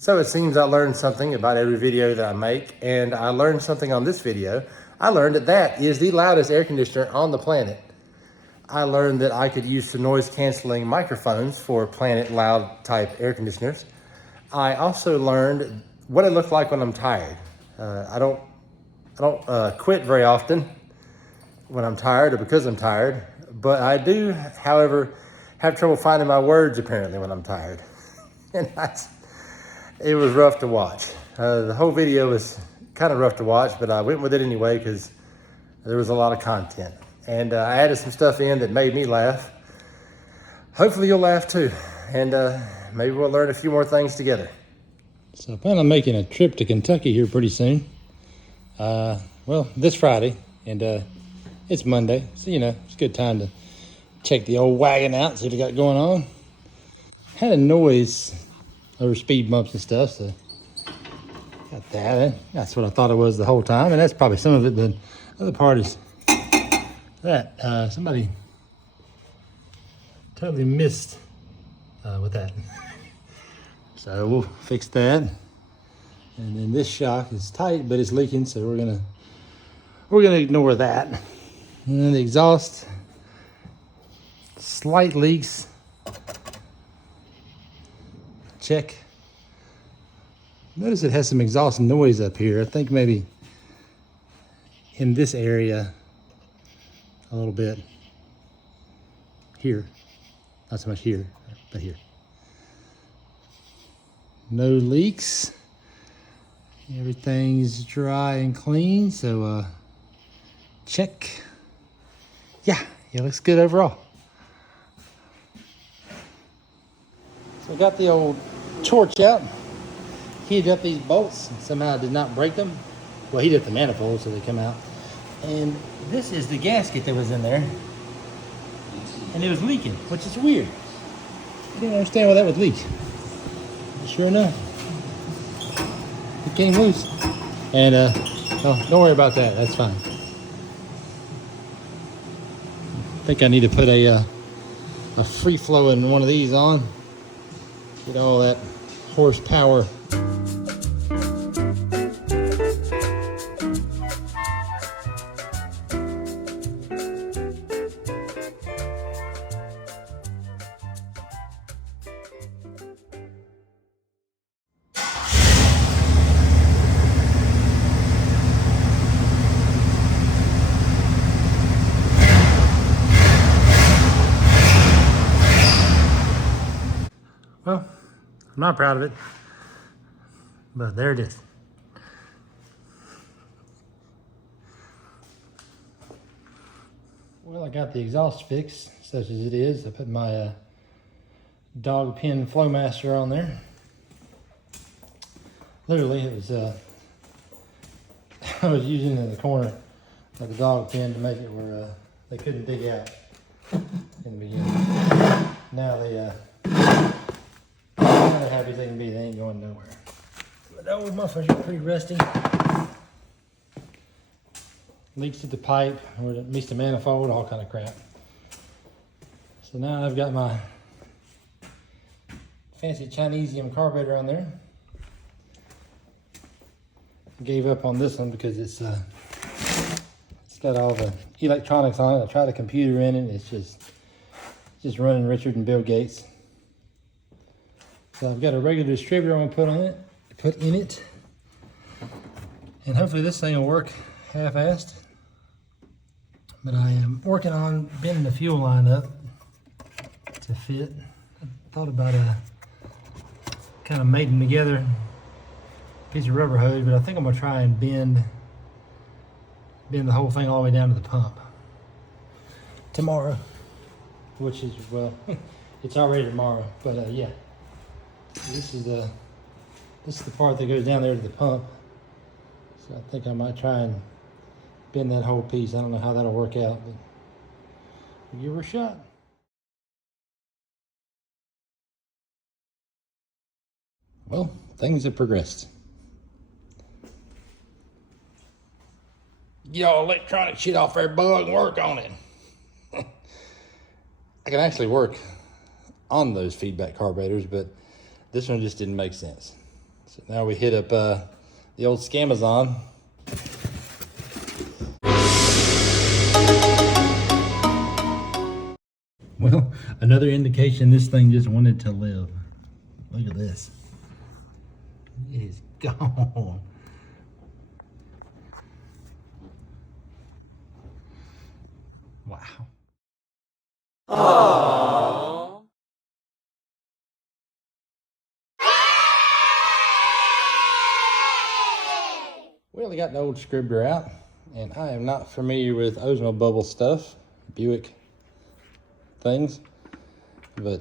So it seems I learned something about every video that I make, and I learned something on this video. I learned that that is the loudest air conditioner on the planet. I learned that I could use some noise canceling microphones for Planet Loud type air conditioners. I also learned what it looked like when I'm tired. I don't quit very often when I'm tired or because I'm tired, but I do, however, have trouble finding my words apparently when I'm tired. And it was rough to watch. The whole video was kind of rough to watch, but I went with it anyway because there was a lot of content. And I added some stuff in that made me laugh. Hopefully you'll laugh too. And maybe we'll learn a few more things together. So I plan on making a trip to Kentucky here pretty soon. Well, this Friday, and it's Monday, so it's a good time to check the old wagon out, see what it got going on. Had a noise over speed bumps and stuff, so got that. That's what I thought it was the whole time, and that's probably some of it. The other part is that somebody totally missed with that. So we'll fix that. And then this shock is tight, but it's leaking, so we're gonna ignore that. And then the exhaust, slight leaks. Check. Notice it has some exhaust noise up here. I think maybe in this area a little bit. Here, not so much here, but here. No leaks. Everything's dry and clean, so check. Yeah, it looks good overall. So I got the old torch out, heated up these bolts, and somehow I did not break them. Well, heated up the manifold so they come out. And this is the gasket that was in there, and it was leaking, which is weird. I didn't understand why that would leak. But sure enough, it came loose. And oh, don't worry about that, that's fine. I think I need to put a free flowing one of these on. Get all that horsepower. Well, I'm not proud of it, but there it is. Well, I got the exhaust fixed, such as it is. I put my dog pin Flowmaster on there. Literally, it was I was using it in the corner of the dog pen to make it where they couldn't dig out in the beginning. Now they how happy they can be, they ain't going nowhere. But the old mufflers are pretty rusty. Leaks at the pipe, or at least the manifold, all kind of crap. So now I've got my fancy Chinesium carburetor on there. Gave up on this one because it's got all the electronics on it. I tried a computer in it, it's just running Richard and Bill Gates. So I've got a regular distributor I'm gonna put in it. And hopefully this thing will work half-assed. But I am working on bending the fuel line up to fit. I thought about kind of mating together piece of rubber hose, but I think I'm gonna try and bend the whole thing all the way down to the pump tomorrow, which is, well, it's already tomorrow, but yeah. This is the part that goes down there to the pump. So I think I might try and bend that whole piece. I don't know how that'll work out, but we'll give her a shot. Well, things have progressed. Get all electronic shit off there, bug, and work on it. I can actually work on those feedback carburetors, but this one just didn't make sense. So now we hit up the old Scamazon. Well, another indication this thing just wanted to live. Look at this. It is gone. Wow. Aww. Well, I got an old scribbler out, and I am not familiar with Osmo bubble stuff, Buick things, but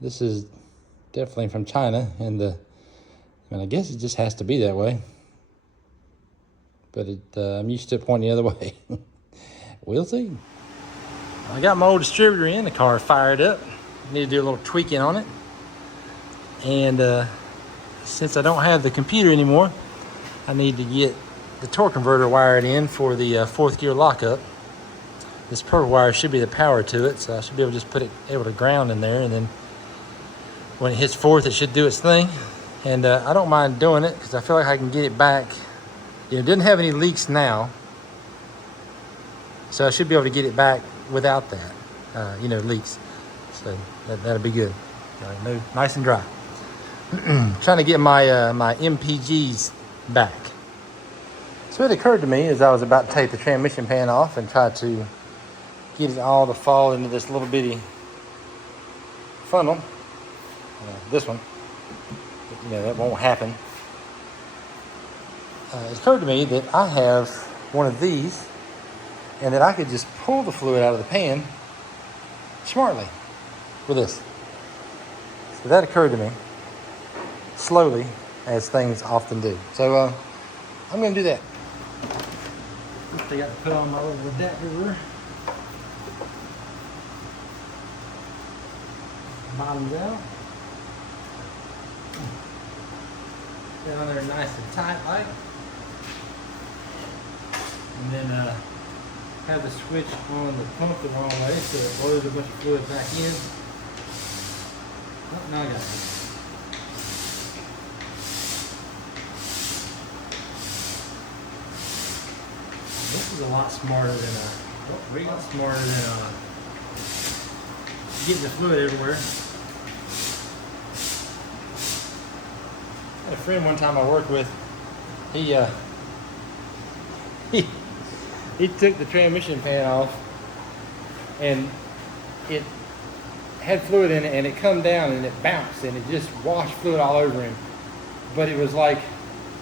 this is definitely from China, and I guess it just has to be that way. But I'm used to it pointing the other way. We'll see. I got my old distributor in, the car fired up. Need to do a little tweaking on it. And since I don't have the computer anymore, I need to get the torque converter wired in for the fourth gear lockup. This purple wire should be the power to it, so I should be able to just able to ground in there, and then when it hits fourth, it should do its thing. And I don't mind doing it because I feel like I can get it back. It didn't have any leaks now, so I should be able to get it back without that, leaks. So that'll be good. Nice and dry. Trying to get my my MPGs back. So it occurred to me as I was about to take the transmission pan off and try to get it all to fall into this little bitty funnel. This one, that won't happen. It occurred to me that I have one of these, and that I could just pull the fluid out of the pan smartly with this. So that occurred to me slowly, as things often do. So I'm going to do that. First, I got to put on my little adapter. Bottoms out. Down there nice and tight like. And then have the switch on the pump the wrong way so it blows a bunch of fluid back in. Oh, now I got it. This is a lot smarter than getting the fluid everywhere. I had a friend one time I worked with, he took the transmission pan off, and it had fluid in it, and it come down and it bounced and it just washed fluid all over him. But it was like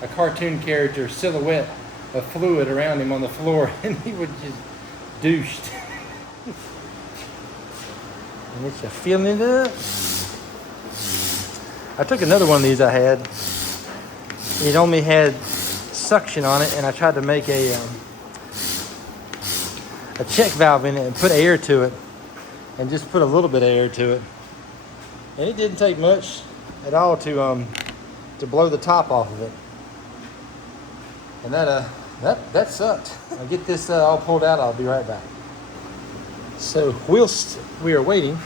a cartoon character silhouette of fluid around him on the floor, and he was just douched. And it's filling it up. I took another one of these I had. It only had suction on it, and I tried to make a check valve in it and put air to it, and just put a little bit of air to it. And it didn't take much at all to blow the top off of it. And that sucked. I'll get this all pulled out. I'll be right back. So whilst we are waiting,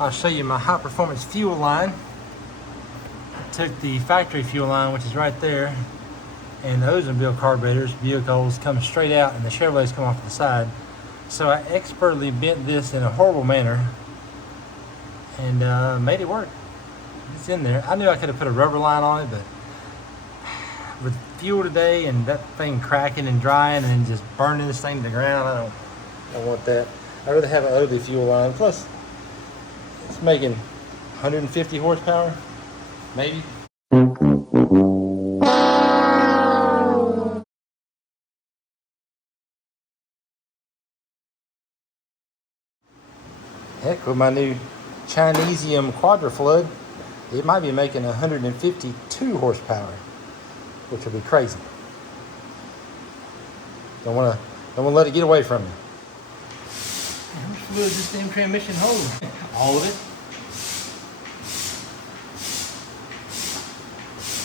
I'll show you my high performance fuel line. I took the factory fuel line, which is right there, and the Oldsmobile carburetors, Buick Olds, come straight out, and the Chevrolets come off to the side. So I expertly bent this in a horrible manner and made it work. It's in there. I knew I could have put a rubber line on it, but with fuel today and that thing cracking and drying and just burning this thing to the ground, I don't want that. I'd rather have an ugly fuel line. Plus, it's making 150 horsepower, maybe. Heck, with my new Chinesium Quadra Flood, it might be making 152 horsepower, which would be crazy. Don't want to let it get away from me. How much fluid does this damn transmission hold? All of it.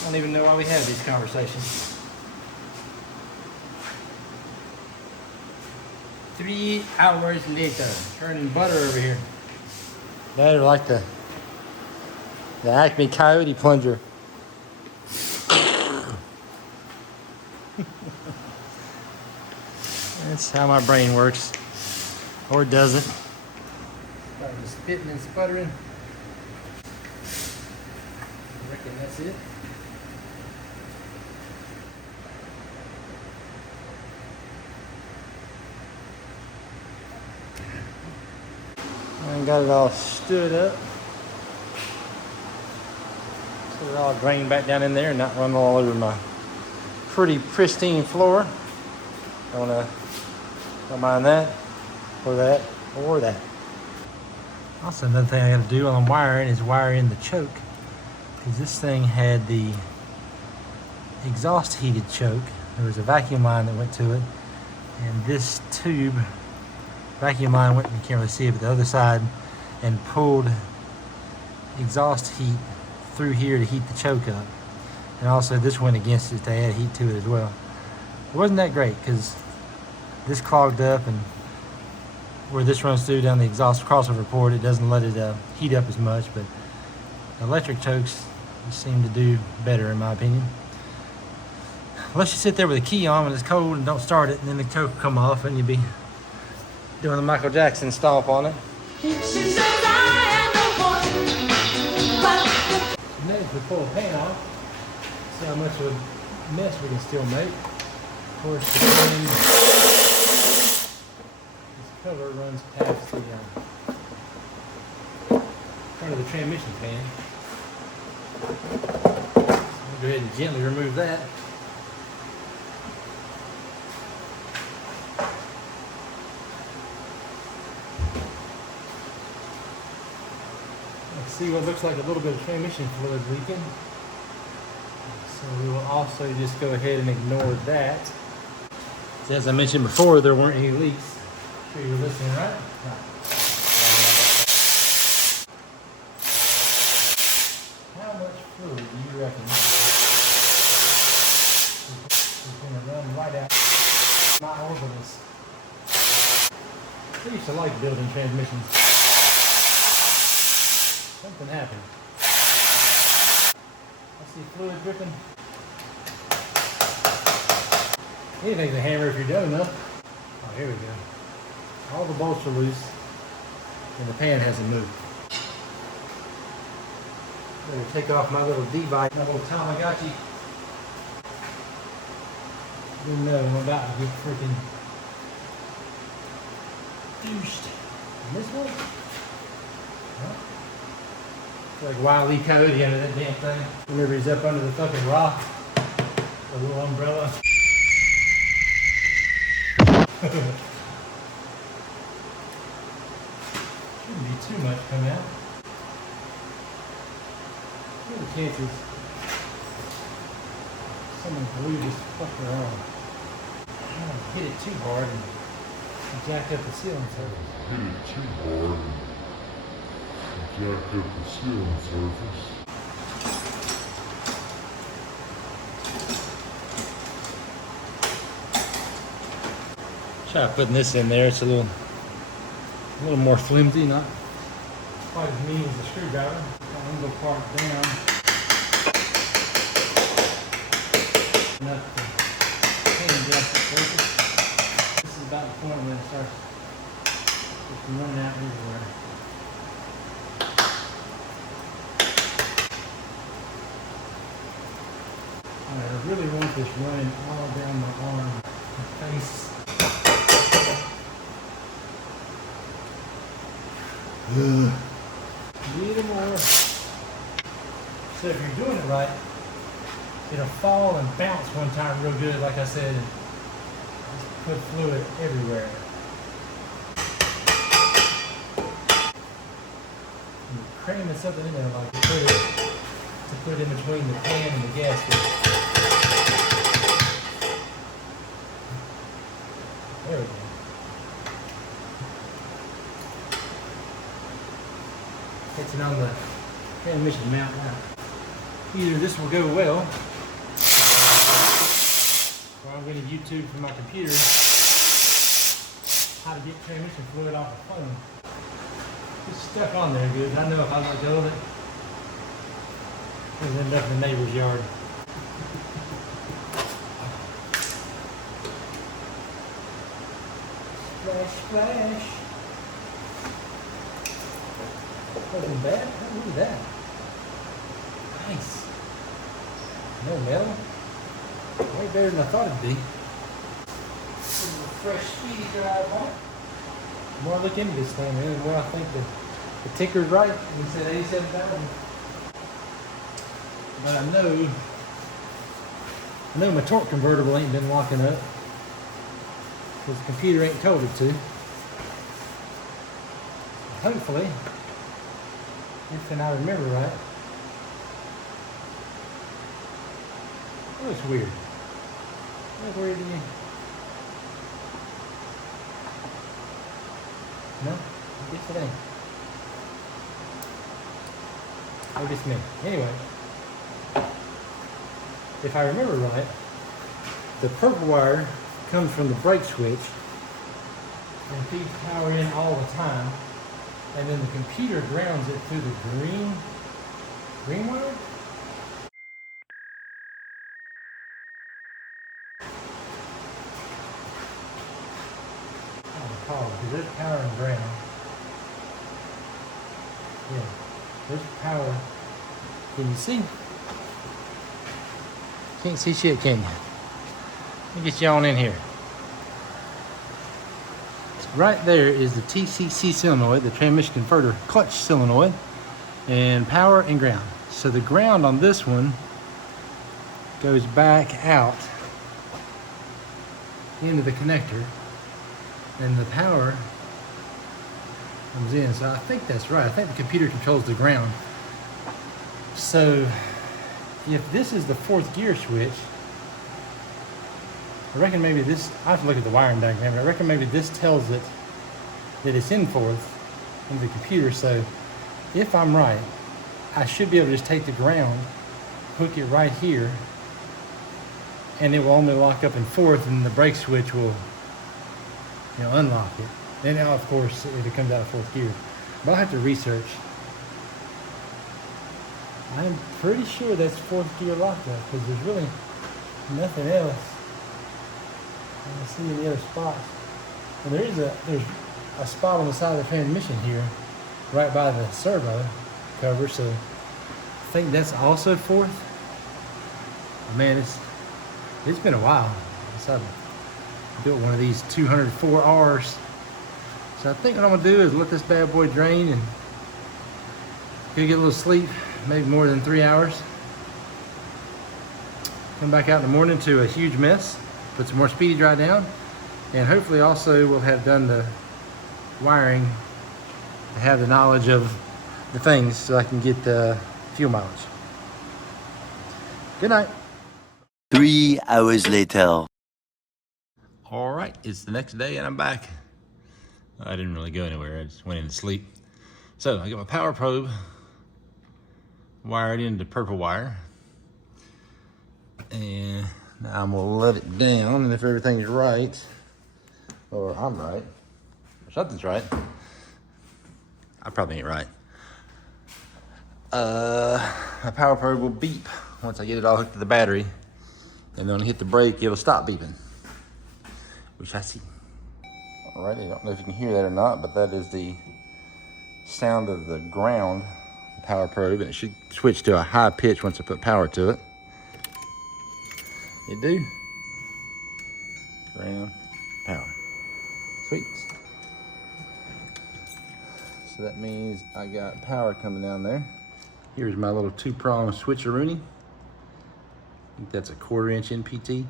I don't even know why we have these conversations. 3 hours later, turning butter over here. That are like the Acme Coyote plunger That's how my brain works. Or it doesn't. Starting spitting and sputtering. I reckon that's it. I got it all stood up. So it all drained back down in there and not run all over my pretty pristine floor. Don't mind that, or that, or that. Also, another thing I got to do while I'm wiring is wire in the choke, because this thing had the exhaust heated choke. There was a vacuum line that went to it, and this tube vacuum line went, you can't really see it, but the other side, and pulled exhaust heat through here to heat the choke up. And also this went against it to add heat to it as well. It wasn't that great because this clogged up, and where this runs through down the exhaust crossover port, it doesn't let it heat up as much, but electric chokes seem to do better in my opinion. Unless you sit there with a key on when it's cold and don't start it, and then the choke will come off and you'll be doing the Michael Jackson stomp on it. Next we pull the paint off, see how much of a mess we can still make. Of course, this cover runs past the front of the transmission pan. So we'll go ahead and gently remove that. See what looks like a little bit of transmission fluid leaking. So we will also just go ahead and ignore that. So as I mentioned before, there weren't any leaks. Sure you're listening, right? How much fluid do you reckon is going to run right out my orbitals? I used to like building transmissions. Something happened. I see fluid dripping. Anything's a hammer if you're doing enough. Oh, here we go. All the bolts are loose and the pan hasn't moved. I'm going to take off my little D-bite, my little Tamagotchi. You know I'm about to get freaking douched. And this one? Huh? Like Wile E. Coyote under that damn thing. Whenever he's up under the fucking rock, a little umbrella. Shouldn't be too much coming out. What are the chances someone glued this fucker on? I don't want to hit it too hard and jack up the ceiling surface. Hit it too hard and jack up the ceiling surface. Try putting this in there. It's a little more flimsy, not quite as mean as the screwdriver. Angle part down enough to change up the surface. This is about the point when it starts just running out everywhere. Alright, I really want this running all down my arm and face. Need more. So if you're doing it right, it'll fall and bounce one time real good, like I said, and just put fluid everywhere. And you're cramming something in there like to put in between the pan and the gasket. There we go. Fixing on the transmission mount now. Either this will go well, or I'm going to YouTube from my computer how to get transmission fluid off the phone. It's stuck on there good. I know if I let go of it, it'll end up in the neighbor's yard. Splash, splash. Wasn't bad. Look at that. Nice. No metal. Way better than I thought it'd be. Fresh speedy drive on it. The more I look into this thing, man, the more I think the ticker's right. We said 87,000. But I know my torque convertible ain't been locking up because the computer ain't told it to. Hopefully, if I remember right. It looks weird. Look weird to me. No? I guess it ain't. Oh, just me. Anyway. If I remember right, the purple wire comes from the brake switch and feeds power in all the time. And then the computer grounds it through the green wire? Because there's power and ground. Yeah, there's power. Can you see? Can't see shit, can you? Let me get you on in here. Right there is the TCC solenoid, the transmission converter clutch solenoid, and power and ground. So the ground on this one goes back out into the connector, and the power comes in. So I think that's right. I think the computer controls the ground. So if this is the fourth gear switch, I reckon maybe this, I have to look at the wiring diagram, but I reckon maybe this tells it that it's in fourth in the computer. So if I'm right, I should be able to just take the ground, hook it right here, and it will only lock up in fourth, and the brake switch will, unlock it. Then now, of course, it comes out of fourth gear. But I'll have to research. I'm pretty sure that's fourth gear lockup because there's really nothing else I see in the other spots. And there's a spot on the side of the transmission here, right by the servo cover. So I think that's also fourth. Man, it's been a while since I built one of these 204Rs. So I think what I'm gonna do is let this bad boy drain and get a little sleep, maybe more than 3 hours. Come back out in the morning to a huge mess, put some more speedy dry down, and hopefully also we'll have done the wiring to have the knowledge of the things so I can get the fuel mileage. Good night. 3 hours later. All right, it's the next day and I'm back. I didn't really go anywhere. I just went in to sleep. So I got my power probe wired into purple wire. And now I'm gonna let it down, and if everything's right, or I'm right, or something's right, I probably ain't right. My power probe will beep once I get it all hooked to the battery, and then when I hit the brake, it'll stop beeping, which I see. Alrighty, I don't know if you can hear that or not, but that is the sound of the ground power probe, and it should switch to a high pitch once I put power to it. It do. Ground, power. Sweet. So that means I got power coming down there. Here's my little 2-prong switcheroonie. I think that's a 1/4 inch NPT.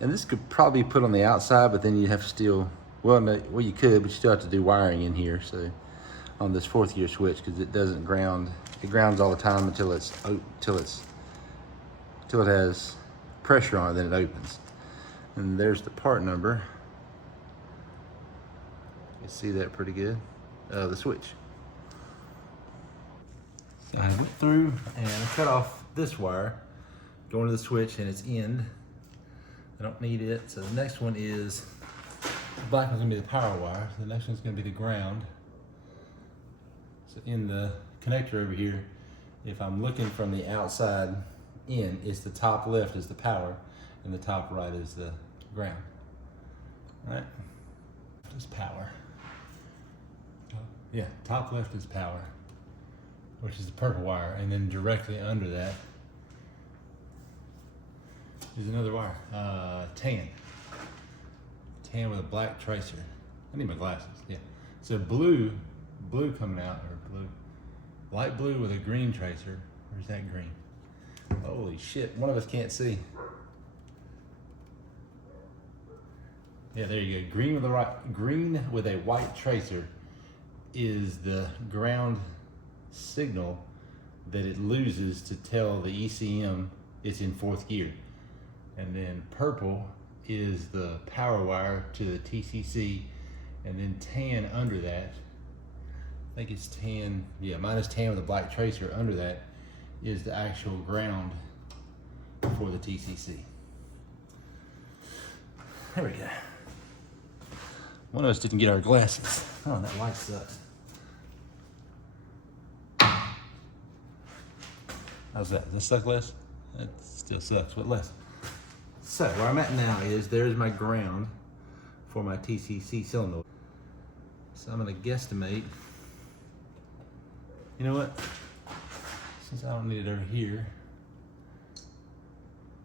And this could probably be put on the outside, but then you'd have to still, well, no, you could, but you still have to do wiring in here. So on this 4th gear switch, because it doesn't ground. It grounds all the time until it has pressure on it, then it opens. And there's the part number. You see that pretty good. The switch. So I went through and I cut off this wire going to the switch and its end. I don't need it. So the next one is, the black one's gonna be the power wire. The next one's gonna be the ground. So in the connector over here, if I'm looking from the outside in, it's the top left is the power and the top right is the ground. All right. left is power. Yeah, top left is power, which is the purple wire, and then directly under that is another wire, tan with a black tracer. I need my glasses. Yeah, so blue coming out, or blue, light blue with a green tracer. Where's that green? Holy shit! One of us can't see. Yeah, there you go. Green with a white tracer is the ground signal that it loses to tell the ECM it's in 4th gear. And then purple is the power wire to the TCC, and then tan under that, I think it's tan, yeah, mine is tan with a black tracer. Under that is the actual ground for the TCC. There we go. One of us didn't get our glasses. Oh, that light sucks. How's that? Does that suck less? That still sucks, but less. So where I'm at now is there's my ground for my TCC solenoid. So I'm gonna guesstimate. You know what? Since I don't need it over here,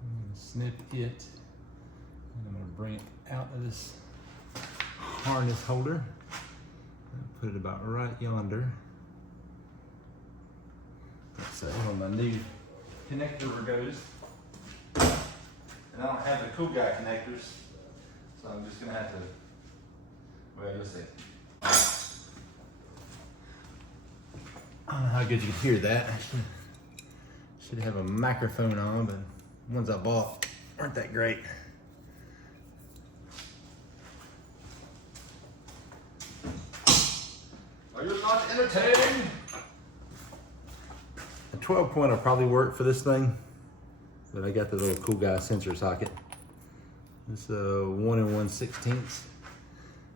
I'm gonna snip it, and I'm gonna bring it out of this harness holder and put it about right yonder. So where my new connector goes. And I don't have the cool guy connectors, so I'm just gonna have to, well, let's see. I don't know how good you can hear that. I should have a microphone on, but the ones I bought weren't that great. Are you not entertaining? A 12 point will probably work for this thing, but I got the little cool guy sensor socket. It's 1 1/16,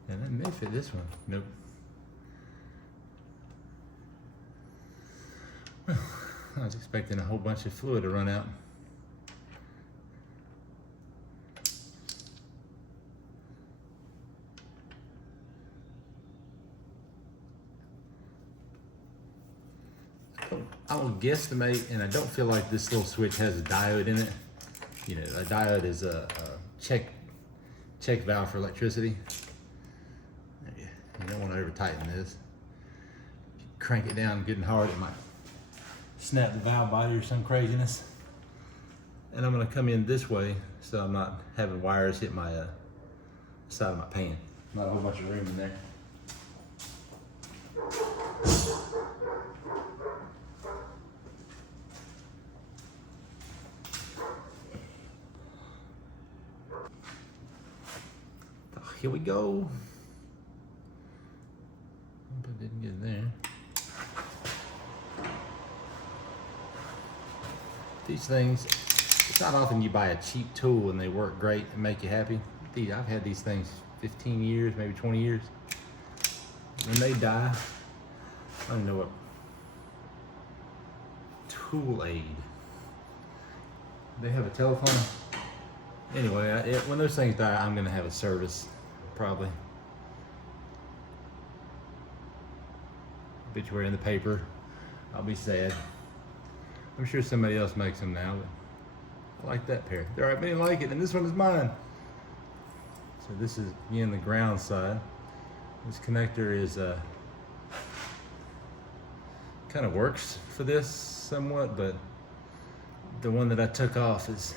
and I may fit this one. Nope. Well, I was expecting a whole bunch of fluid to run out. I will guesstimate, and I don't feel like this little switch has a diode in it. You know, a diode is a check valve for electricity. You don't want to over tighten this. If you crank it down good and hard, it might snap the valve body or some craziness. And I'm gonna come in this way so I'm not having wires hit my side of my pan. Not a whole bunch of room in there. Here we go. Hope I didn't get in there. These things, it's not often you buy a cheap tool and they work great and make you happy. I've had these things 15 years, maybe 20 years. When they die, I don't know what. Tool aid. They have a telephone. Anyway, when those things die, I'm gonna have a service. Probably. Obituary in the paper. I'll be sad. I'm sure somebody else makes them now, but I like that pair. There are many like it, and this one is mine. So this is again the ground side. This connector is kind of works for this somewhat, but the one that I took off is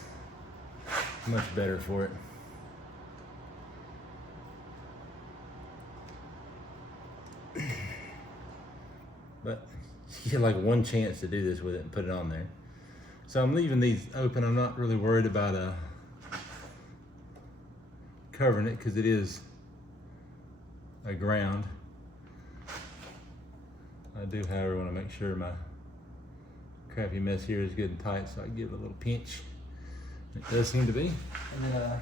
much better for it. But you get like one chance to do this with it and put it on there. So I'm leaving these open. I'm not really worried about covering it because it is a ground. I do, however, want to make sure my crappy mess here is good and tight, so I can give it a little pinch. It does seem to be. And then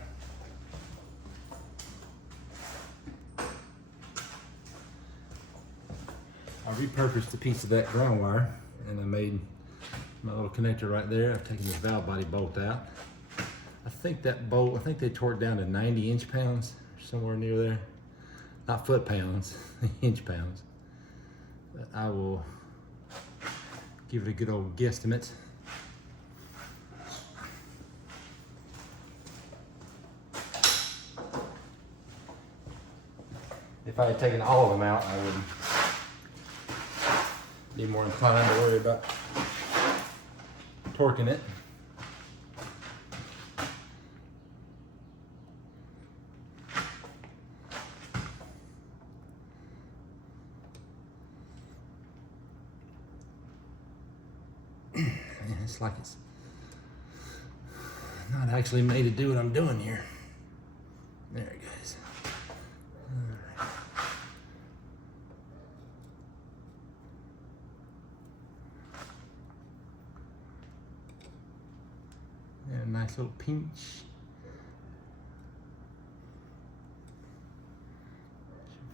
I repurposed a piece of that ground wire, and I made my little connector right there. I've taken this valve body bolt out. I think that bolt, I think they tore it down to 90 inch-pounds, somewhere near there. not foot pounds, inch pounds. But I will give it a good old guesstimate. If I had taken all of them out, I would be more inclined to worry about torquing it. It's like it's not actually made to do what I'm doing here. There it goes. And a nice little pinch.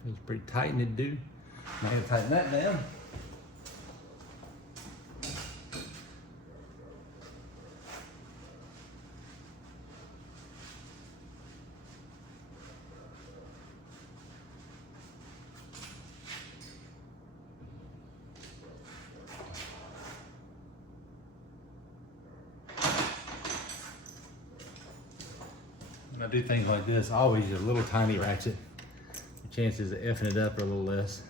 Feels pretty tight and it do. I gotta tighten that down. When I do things like this, I always use a little tiny ratchet. The chances of effing it up are a little less.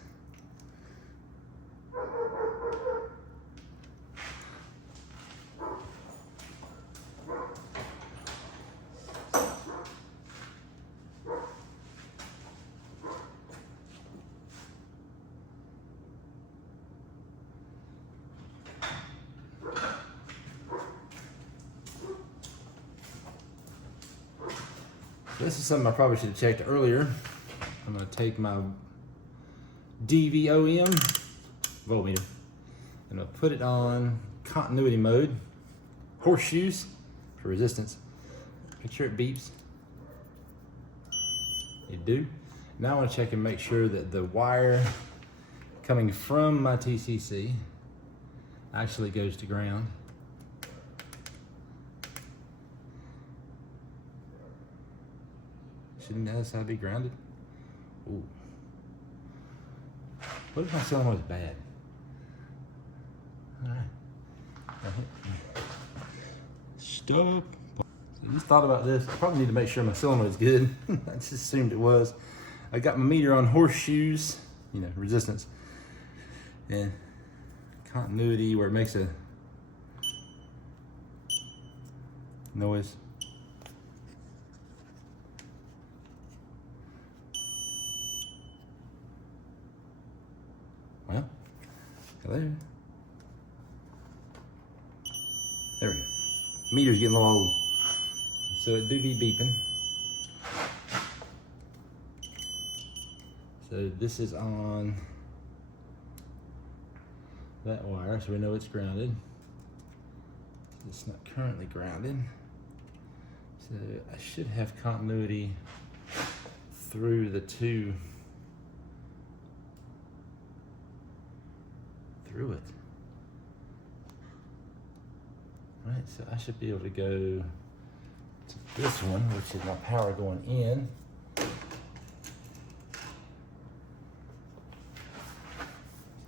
This is something I probably should have checked earlier. I'm going to take my DVOM voltmeter and I'll put it on continuity mode, horseshoes for resistance. Make sure it beeps. It do. Now I want to check and make sure that the wire coming from my TCC actually goes to ground. Shouldn't the other side be grounded? Ooh. What if my solenoid's bad? Alright. Stop. I just thought about this. I probably need to make sure my solenoid's good. I just assumed it was. I got my meter on horseshoes, you know, resistance. And continuity where it makes a noise. Well, hello. There we go. Meter's getting a little old, so it do be beeping. So this is on that wire, so we know it's grounded. It's not currently grounded. So I should have continuity through the two. Through it. Right, so I should be able to go to this one, which is my power going in. Is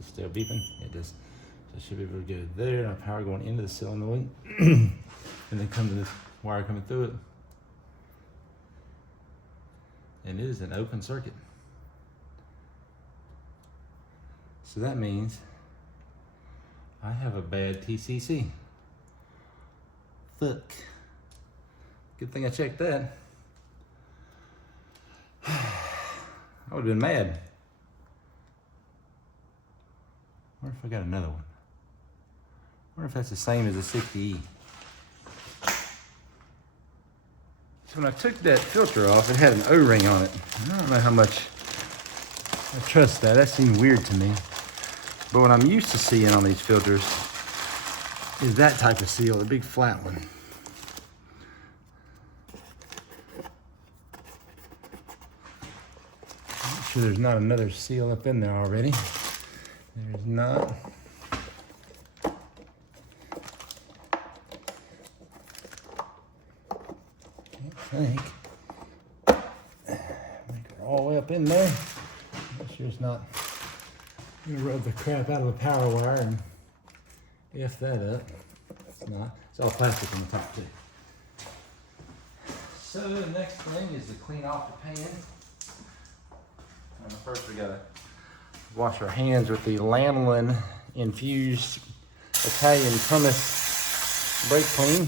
it still beeping? It does. So I should be able to go there, and our power going into the solenoid, and then come to this wire coming through it. And it is an open circuit. So that means I have a bad TCC. Fuck. Good thing I checked that. I would have been mad. I wonder if I got another one. I wonder if that's the same as the 60E. So when I took that filter off, it had an O-ring on it. I don't know how much I trust that. That seemed weird to me. But what I'm used to seeing on these filters is that type of seal, a big flat one. I'm sure there's not another seal up in there already. There's not. Can't think. Make it all the way up in there. sure it's not gonna rub the crap out of the power wire and F that up. It's not. It's all plastic on the top too. So the next thing is to clean off the pan. First we gotta wash our hands with the lanolin infused Italian pumice brake clean.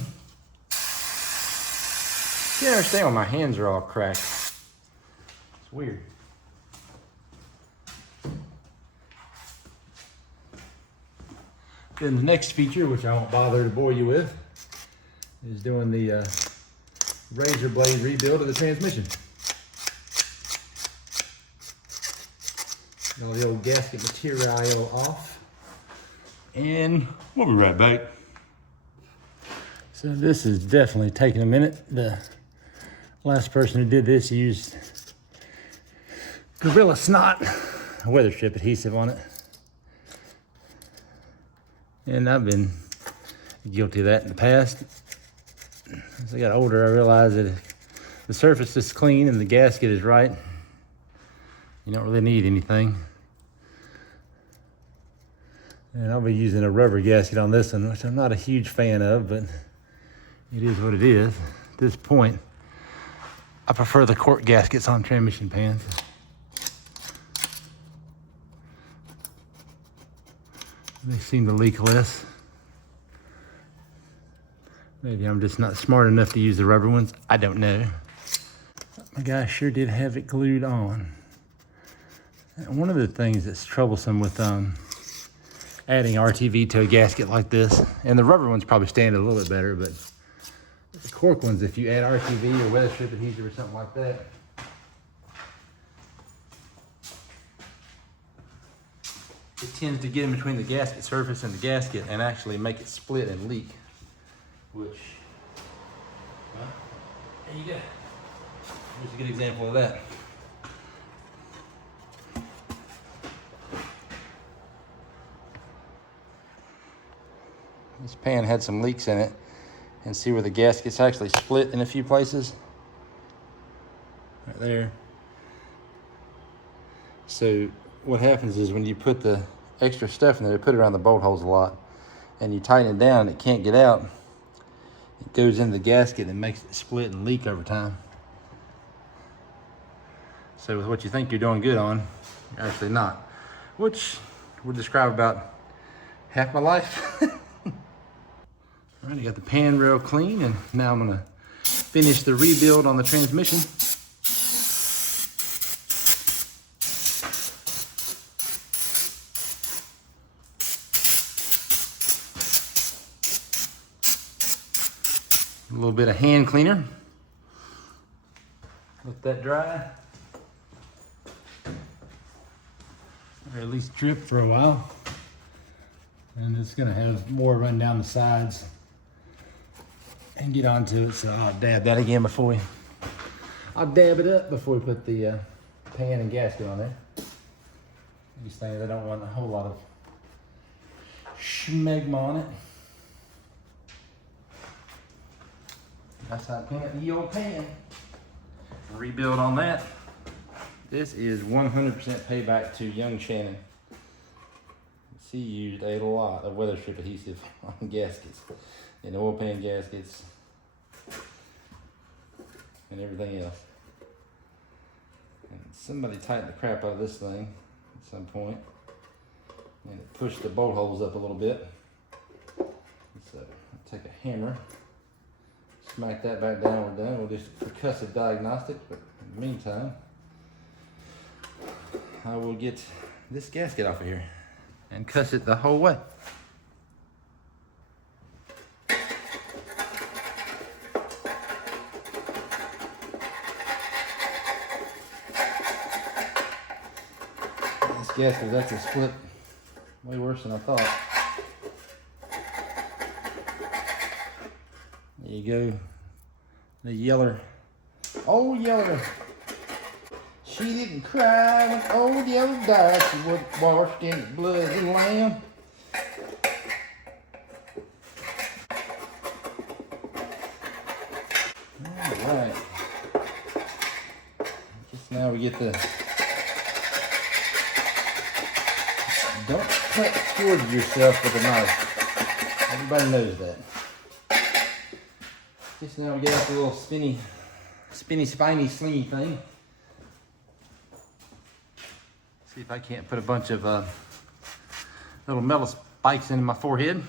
Can't understand why my hands are all cracked. It's weird. Then the next feature, which I won't bother to bore you with, is doing the razor blade rebuild of the transmission. All the old gasket material off. And we'll be right back. So this is definitely taking a minute. The last person who did this used Gorilla Snot weather strip adhesive on it. And I've been guilty of that in the past. As I got older, I realized that if the surface is clean and the gasket is right, you don't really need anything. And I'll be using a rubber gasket on this one, which I'm not a huge fan of, but it is what it is. At this point, I prefer the cork gaskets on transmission pans. They seem to leak less. Maybe I'm just not smart enough to use the rubber ones. I don't know. My guy sure did have it glued on. And one of the things that's troublesome with adding RTV to a gasket like this, and the rubber ones probably stand a little bit better, but the cork ones, if you add RTV or weather strip adhesive or something like that, it tends to get in between the gasket surface and the gasket and actually make it split and leak, which, well, there you go. Here's a good example of that. This pan had some leaks in it, and see where the gasket's actually split in a few places? Right there. So what happens is when you put the extra stuff in there, put it around the bolt holes a lot, and you tighten it down and it can't get out, it goes into the gasket and makes it split and leak over time. So with what you think you're doing good on, you're actually not, which would describe about half my life. All right, I got the pan real clean, and now I'm gonna finish the rebuild on the transmission. A little bit of hand cleaner. Let that dry. Or at least drip for a while. And it's gonna have more run down the sides and get onto it, so I'll dab that again before I'll dab it up before we put the pan and gasket on there. These things, I don't want a whole lot of schmegma on it. That's how I clean up the old pan. Rebuild on that. This is 100% payback to young Shannon. She used a lot of weather strip adhesive on gaskets and oil pan gaskets and everything else. And somebody tightened the crap out of this thing at some point, and it pushed the bolt holes up a little bit. So I'll take a hammer, smack that back down, we're done. We'll just percussive diagnostic, but in the meantime, I will get this gasket off of here and cuss it the whole way. This gasket was actually split way worse than I thought. There you go. The Yeller. Old Yeller. She didn't cry when old Yeller died. She was washed in the blood of the lamb. Alright. Just now we get the Don't cut towards yourself with a knife. Everybody knows that. Just now we get out the little spinny, spiny, slingy thing. See if I can't put a bunch of little metal spikes into my forehead.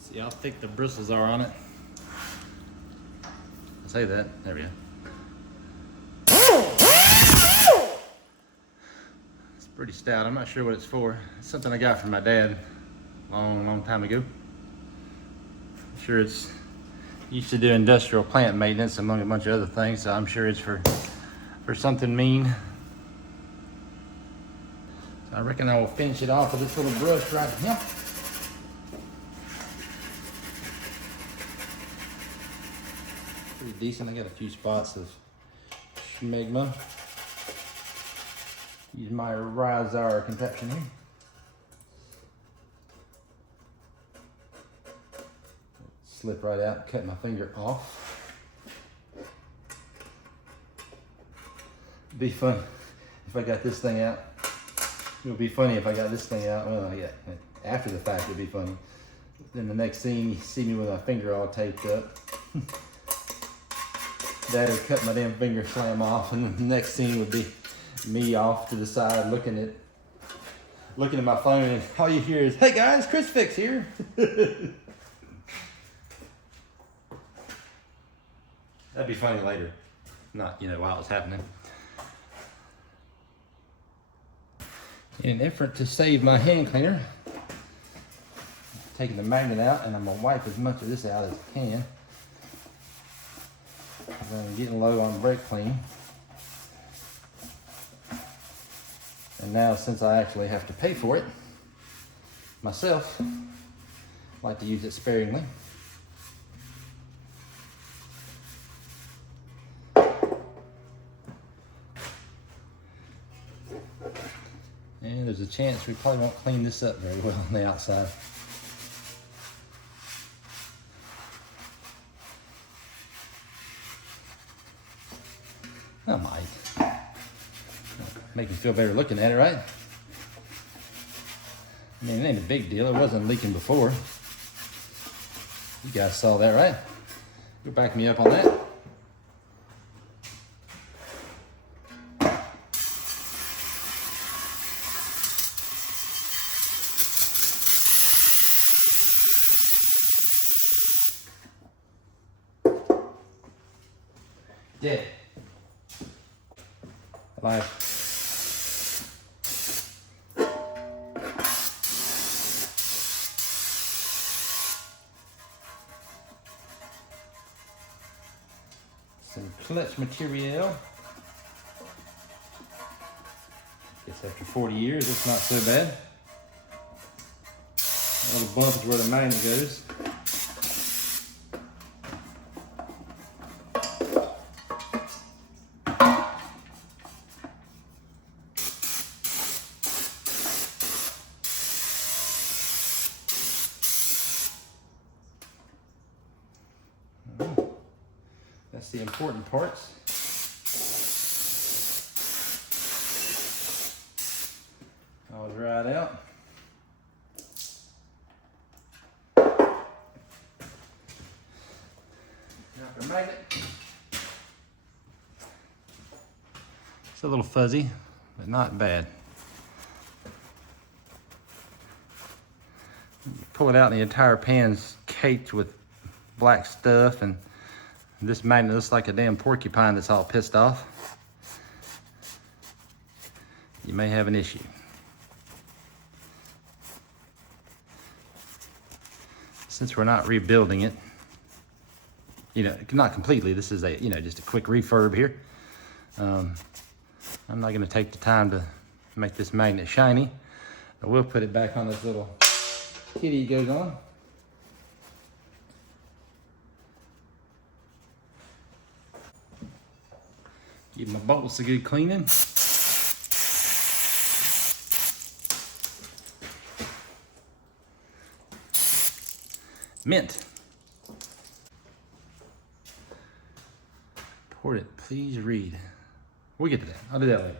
See how thick the bristles are on it. I'll say that. There we go. It's pretty stout. I'm not sure what it's for. It's something I got from my dad a long time ago. I'm sure it's used to do industrial plant maintenance among a bunch of other things, so I'm sure it's for something mean. So I reckon I will finish it off with this little brush right here. Pretty decent. I got a few spots of schmegma. Use my Rizar contraption here. Slip right out, cut my finger off. Be fun if I got this thing out. It'll be funny if I got this thing out. Well, yeah, after the fact it'd be funny. Then the next scene, you see me with my finger all taped up. Dad would cut my damn finger, slam off, and then the next scene would be me off to the side looking at my phone, and all you hear is, "Hey guys, Chris Fix here." That'd be funny later, not while it was happening. In an effort to save my hand cleaner, I'm taking the magnet out, and I'm gonna wipe as much of this out as I can. I'm getting low on brake clean. And now, since I actually have to pay for it myself, I like to use it sparingly. And there's a chance we probably won't clean this up very well on the outside. I might. Make me feel better looking at it, right? I mean, it ain't a big deal. It wasn't leaking before. You guys saw that, right? You'll back me up on that. Dead. Alive. Some clutch material. Guess after 40 years, it's not so bad. All the bump is where the magnet goes. That's the important parts. All dried out. Now for magnet. It's a little fuzzy, but not bad. You pull it out and the entire pan's caked with black stuff, and this magnet looks like a damn porcupine that's all pissed off. You may have an issue. Since we're not rebuilding it, not completely, this is just a quick refurb here. I'm not gonna take the time to make this magnet shiny. I will put it back on this little kitty it goes on. Give my bolts a good cleaning. Mint. Important, please read. We'll get to that. I'll do that later.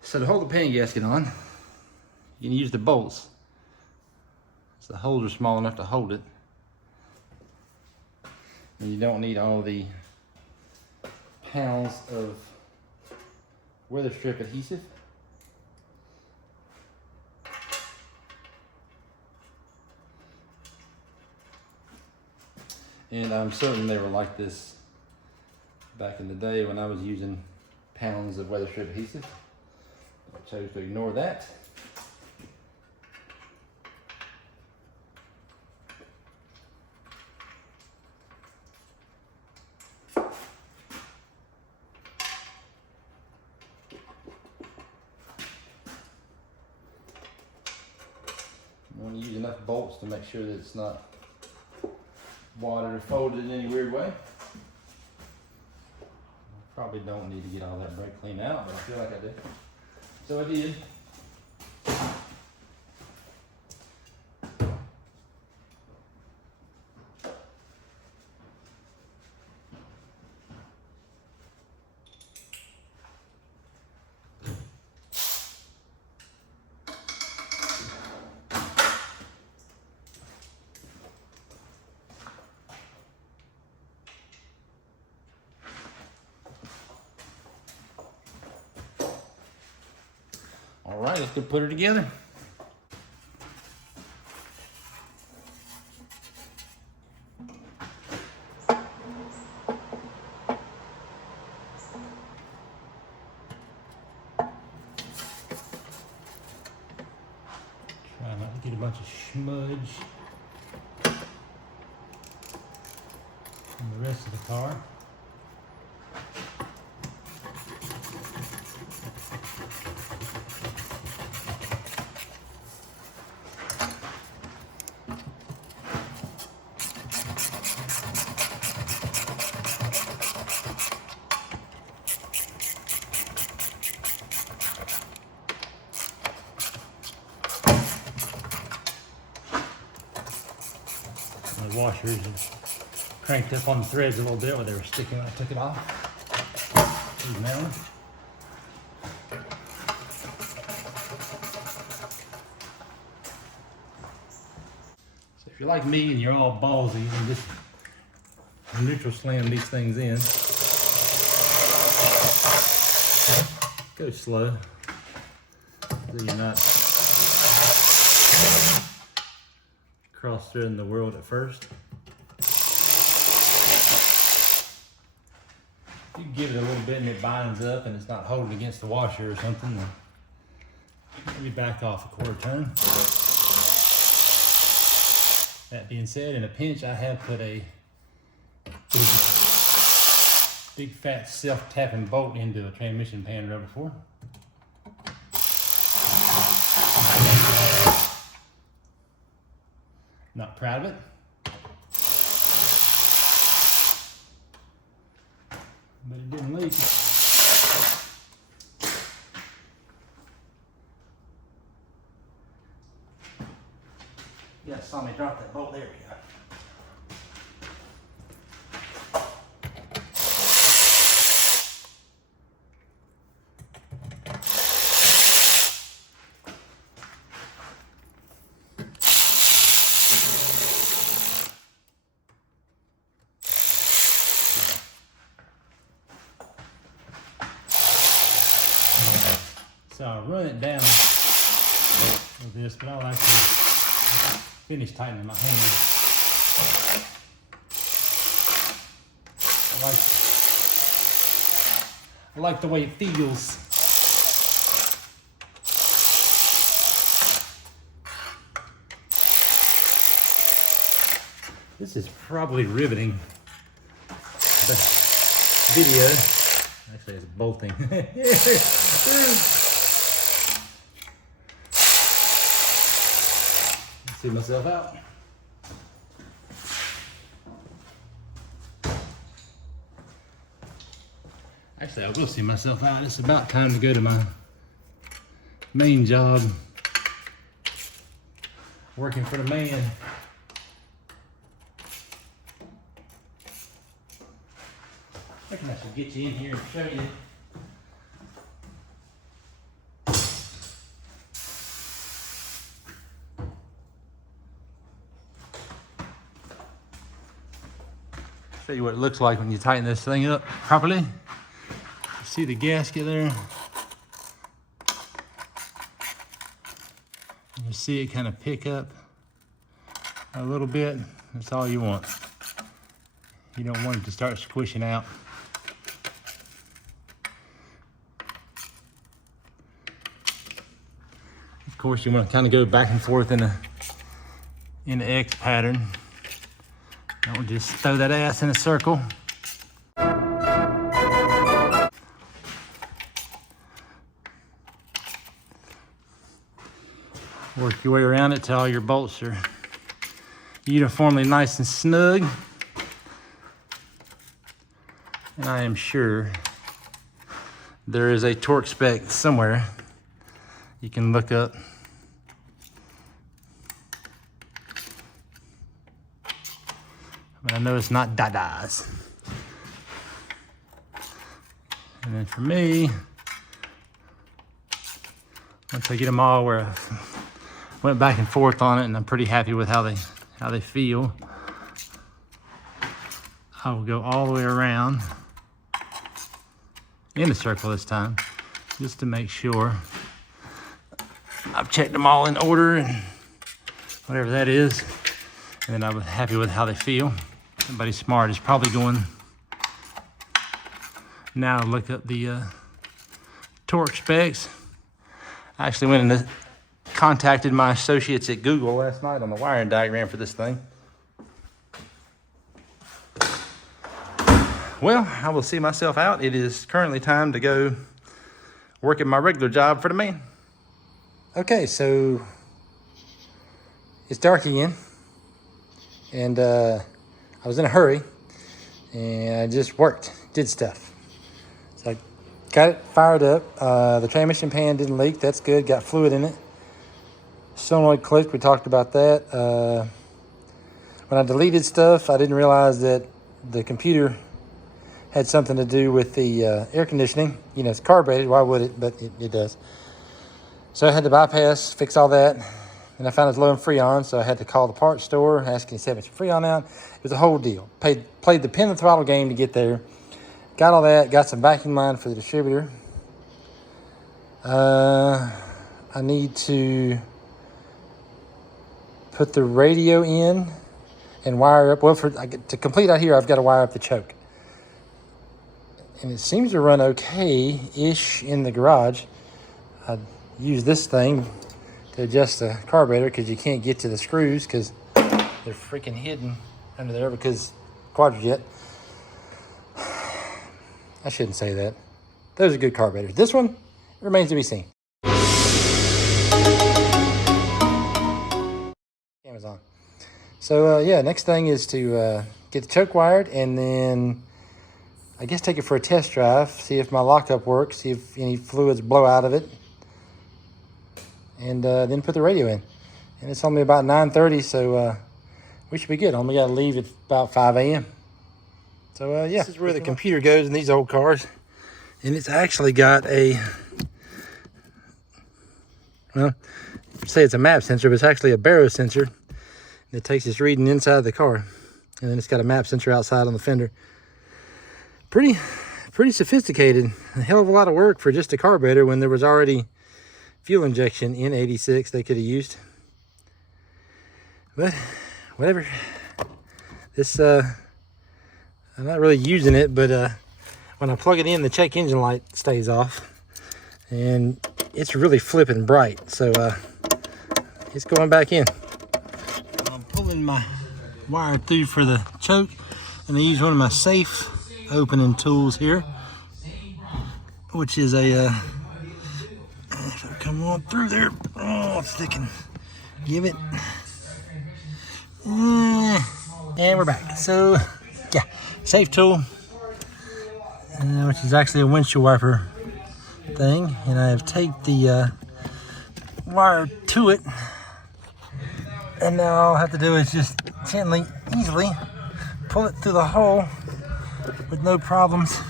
So to hold the pan gasket on, you can use the bolts. So the holes are small enough to hold it. And you don't need all the pounds of weather strip adhesive. And I'm certain they were like this back in the day when I was using pounds of weather strip adhesive. I chose to ignore that. I want to use enough bolts to make sure that it's not wadded or folded in any weird way. Probably don't need to get all that brake clean out, but I feel like I did. So I did. All right, let's go put her together. Try not to get a bunch of smudge from the rest of the car. The washers and cranked up on the threads a little bit where they were sticking when I took it off. These now. So if you're like me and you're all ballsy and just neutral slam these things in, go slow so you're not cross-threading the world at first. You can give it a little bit and it binds up and it's not holding against the washer or something. Maybe back off a quarter turn. That being said, in a pinch, I have put a big fat self-tapping bolt into a transmission pan rubber before. Not proud of it, but it didn't leak. Yeah, saw me drop that bolt. There we go. So I'll run it down with this, but I'll actually finish tightening my hand. I like the way it feels. This is probably riveting. The video, actually it's bolting. See myself out. Actually, I will see myself out. It's about time to go to my main job. Working for the man. I reckon I should get you in here and show you. Show you what it looks like when you tighten this thing up properly. See the gasket there? You see it kind of pick up a little bit. That's all you want. You don't want it to start squishing out. Of course, you want to kind of go back and forth in the X pattern. Don't just throw that ass in a circle. Work your way around it till all your bolts are uniformly nice and snug. And I am sure there is a torque spec somewhere you can look up. But I know it's not Dada's. And then for me, once I get them all where I went back and forth on it and I'm pretty happy with how they feel, I will go all the way around in a circle this time, just to make sure I've checked them all in order and whatever that is, and then I'm happy with how they feel. Somebody smart is probably going now to look up the torque specs. I actually went and contacted my associates at Google last night on the wiring diagram for this thing. Well, I will see myself out. It is currently time to go work at my regular job for the man. Okay, so it's dark again, and I was in a hurry, and I just did stuff. So I got it fired up. The transmission pan didn't leak. That's good. Got fluid in it. Solenoid clicked. We talked about that. When I deleted stuff, I didn't realize that the computer had something to do with the air conditioning. You know, it's carbureted. Why would it? But it does. So I had to bypass, fix all that. And I found it was low in Freon, so I had to call the parts store, asking to have some Freon out. It was a whole deal. Played the pin and throttle game to get there. Got all that, got some vacuum line for the distributor. I need to put the radio in and wire up. Well, to complete out here, I've got to wire up the choke. And it seems to run okay-ish in the garage. I use this thing to adjust the carburetor because you can't get to the screws because they're freaking hidden under there because Quadrajet. I shouldn't say that. Those are good carburetors. This one remains to be seen. Amazon. So yeah, next thing is to get the choke wired and then I guess take it for a test drive, see if my lockup works, see if any fluids blow out of it. And then put the radio in. And it's only about 9:30, so we should be good. Only got to leave at about 5 a.m. So yeah, this is where the computer goes in these old cars. And it's actually got a, well, say it's a map sensor, but it's actually a baro sensor. It takes its reading inside the car. And then it's got a map sensor outside on the fender. Pretty sophisticated. A hell of a lot of work for just a carburetor when there was already fuel injection in 86 they could have used. But whatever. This I'm not really using it, but when I plug it in, the check engine light stays off and it's really flipping bright, so it's going back in. I'm pulling my wire through for the choke, and I use one of my safe opening tools here, which is a if I come on through there, oh, it's sticking. Give it. And we're back. So, yeah, safe tool. which is actually a windshield wiper thing. And I have taped the wire to it. And now all I have to do is just gently, easily pull it through the hole with no problems.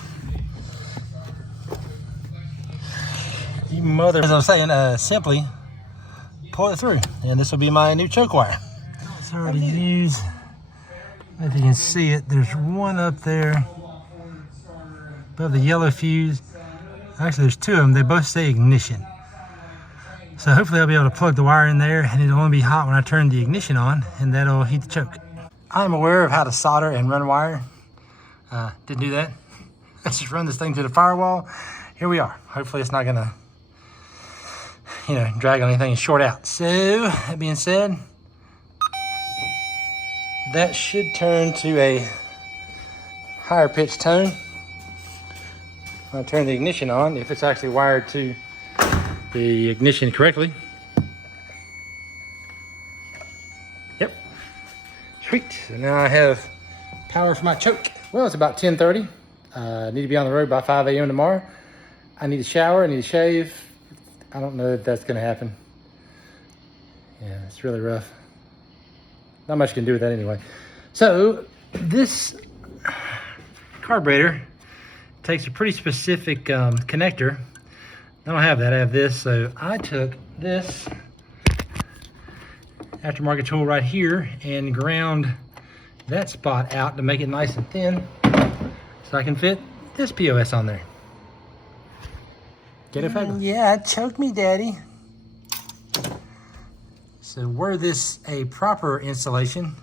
You mother, as I was saying, simply pull it through. And this will be my new choke wire. Sorry to use, if you can see it, there's one up there above the yellow fuse. Actually, there's two of them. They both say ignition. So hopefully I'll be able to plug the wire in there and it'll only be hot when I turn the ignition on, and that'll heat the choke. I'm aware of how to solder and run wire. Didn't do that. Let's just run this thing to the firewall. Here we are. Hopefully it's not gonna, drag on anything and short out. So that being said, that should turn to a higher pitched tone when I turn the ignition on, if it's actually wired to the ignition correctly. Yep. Sweet. So now I have power for my choke. Well, it's about 10:30. I need to be on the road by 5 a.m. tomorrow. I need a shower, I need a shave. I don't know if that's gonna happen. Yeah, it's really rough. Not much you can do with that anyway. So this carburetor takes a pretty specific connector. I don't have that, I have this. So I took this aftermarket tool right here and ground that spot out to make it nice and thin so I can fit this POS on there. Get it, fabulous? Yeah, choke me, daddy. So were this a proper installation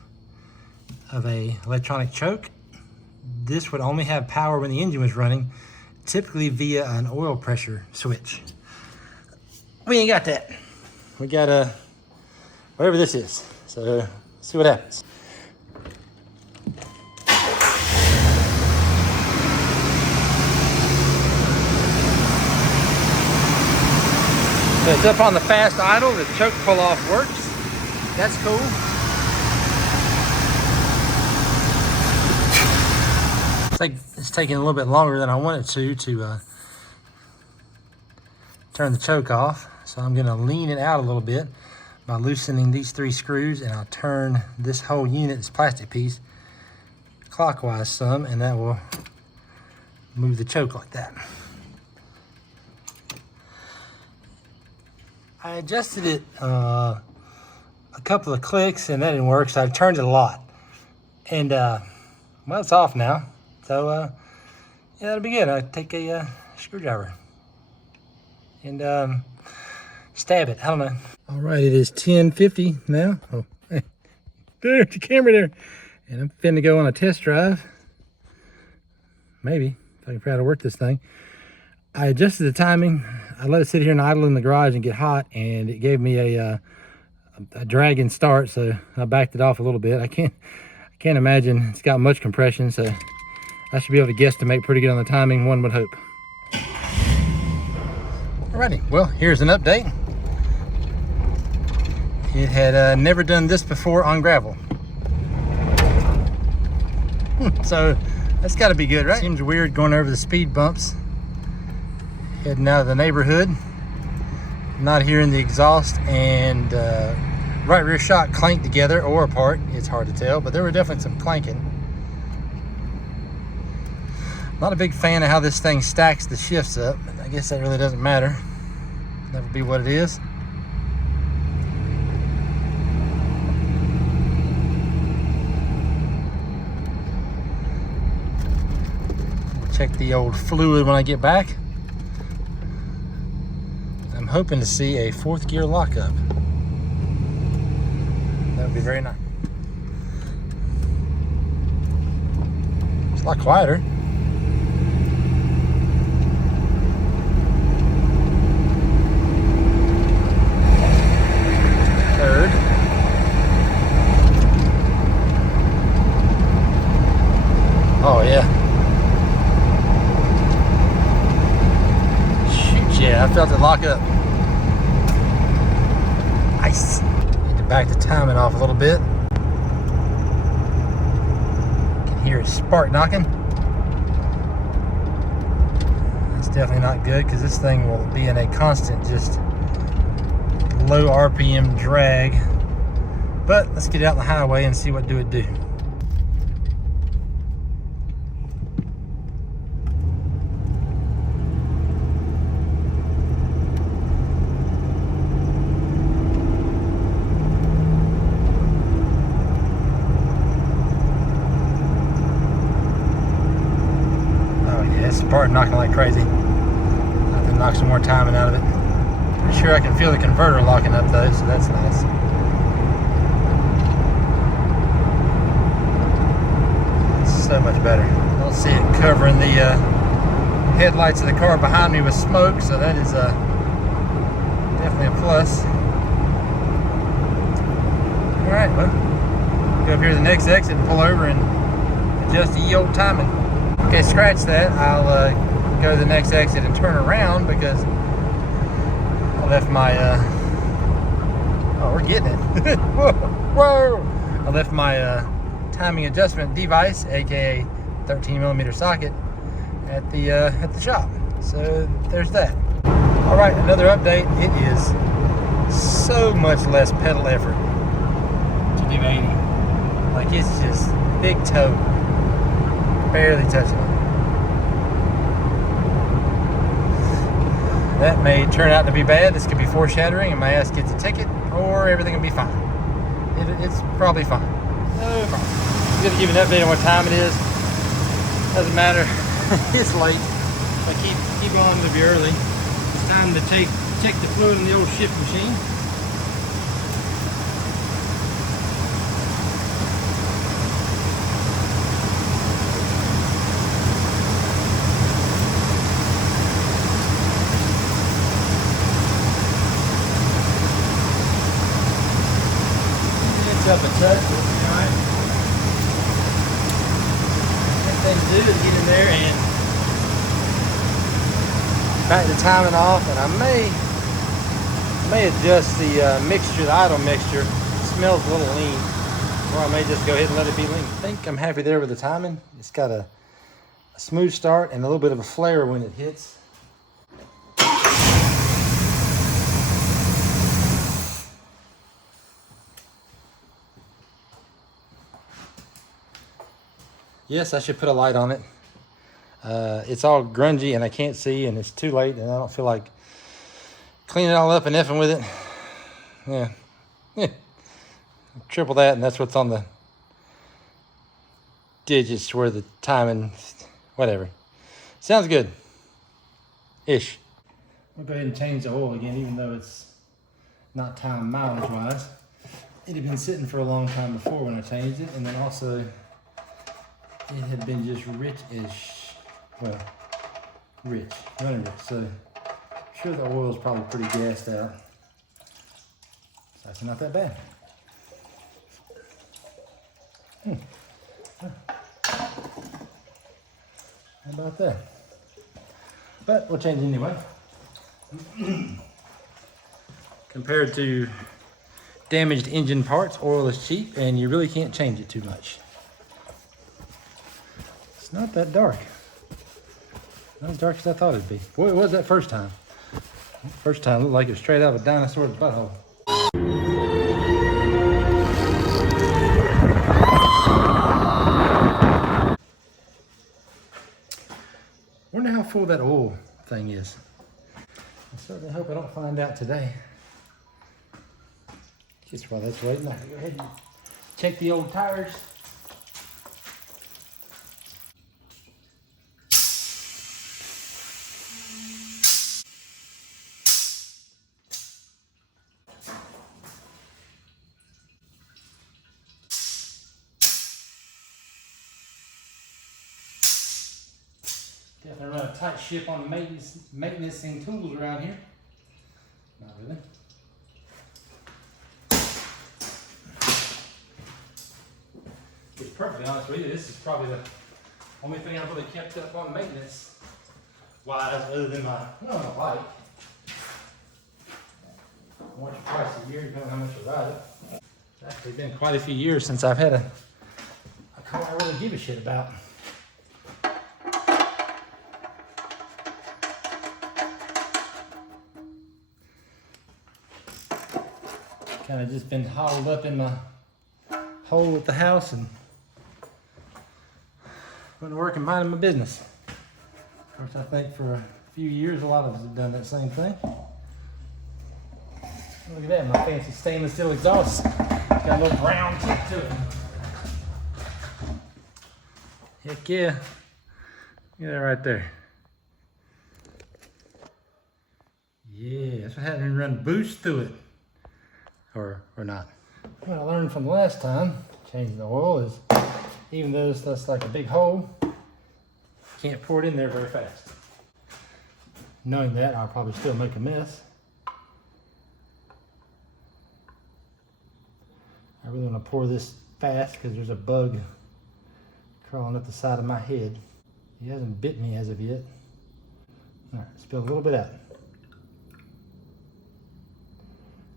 of a electronic choke, this would only have power when the engine was running, typically via an oil pressure switch. We ain't got that. We got whatever this is. So let's see what happens. So it's up on the fast idle. The choke pull off works. That's cool. It's taking a little bit longer than I wanted to turn the choke off. So I'm gonna lean it out a little bit by loosening these 3 screws, and I'll turn this whole unit, this plastic piece, clockwise some, and that will move the choke like that. I adjusted it a couple of clicks and that didn't work, so I turned it a lot. And well, it's off now. So yeah, that'll be good. I take a screwdriver and stab it. I don't know. All right, it is 10:50 now. Oh, hey, there's the camera there. And I'm finna go on a test drive. Maybe, if I can figure out how to work this thing. I adjusted the timing. I let it sit here and idle in the garage and get hot, and it gave me a dragging start, so I backed it off a little bit. I can't imagine it's got much compression, so I should be able to guesstimate pretty good on the timing, one would hope. Alrighty, well, here's an update. It had never done this before on gravel. So that's got to be good, right? Seems weird going over the speed bumps, heading out of the neighborhood, not hearing the exhaust and right rear shock clanked together or apart. It's hard to tell, but there were definitely some clanking. Not a big fan of how this thing stacks the shifts up, but I guess that really doesn't matter. That would be what it is. Check the old fluid when I get back. I'm hoping to see a 4th gear lockup. That would be very nice. It's a lot quieter. Third. Oh yeah. Shoot, yeah, I felt it lock up. Nice. Need to back the timing off a little bit. Can hear a spark knocking. definitely not good because this thing will be in a constant, just low RPM drag. But let's get out on the highway and see what it do. Part knocking like crazy. I have to knock some more timing out of it. Pretty sure I can feel the converter locking up though, so that's nice. It's so much better. I don't see it covering the headlights of the car behind me with smoke, so that is definitely a plus. All right, well, go up here to the next exit and pull over and adjust the old timing. Okay, scratch that. I'll go to the next exit and turn around because I left my, oh, we're getting it. Whoa! I left my timing adjustment device, aka 13mm socket, at the shop. So there's that. All right, another update. It is so much less pedal effort to do 80. Like, it's just big toe. Barely touching it. That may turn out to be bad. This could be foreshadowing and my ass gets a ticket, or everything will be fine. It's probably fine. No problem. I'm gonna give you an update on what time it is. Doesn't matter. It's late. I keep on to be early. It's time to check the fluid in the old shift machine. Up a touch, we'll be alright. Next thing to do is get in there and back the timing off, and I may adjust the mixture, the idle mixture. It smells a little lean, or I may just go ahead and let it be lean. I think I'm happy there with the timing. It's got a smooth start and a little bit of a flare when it hits. Yes, I should put a light on it. It's all grungy and I can't see, and it's too late, and I don't feel like cleaning it all up and effing with it. Yeah. Triple that, and that's what's on the digits where the timing, whatever. Sounds good. Ish. I'll go ahead and change the oil again, even though it's not timed mileage-wise. It had been sitting for a long time before when I changed it, and then also it had been just rich-ish, well, running rich, so I'm sure the oil's probably pretty gassed out. It's actually not that bad. How about that? But we'll change it anyway. Compared to damaged engine parts, oil is cheap and you really can't change it too much. It's not that dark. Not as dark as I thought it'd be. Boy, it was that first time. First time looked like it was straight out of a dinosaur's butthole. Wonder how full that oil thing is. I certainly hope I don't find out today. Just while that's waiting, I can go ahead and check the old tires. Definitely run a tight ship on maintenance and tools around here. Not really. To be perfectly honest with you, this is probably the only thing I've really kept up on maintenance wise, other than my bike. Once or twice a year, depending on how much I ride it. It's actually been quite a few years since I've had a car I really give a shit about. Kind of just been hauled up in my hole at the house and went to work and minding my business. Of course, I think for a few years, a lot of us have done that same thing. Look at that, my fancy stainless steel exhaust. Got a little brown tip to it. Heck yeah. Look at that right there. Yeah, that's what happens when you run boost through it. Or not. What I learned from the last time, changing the oil, is even though that's like a big hole, you can't pour it in there very fast. Knowing that, I'll probably still make a mess. I really want to pour this fast because there's a bug crawling up the side of my head. He hasn't bit me as of yet. All right, spill a little bit out.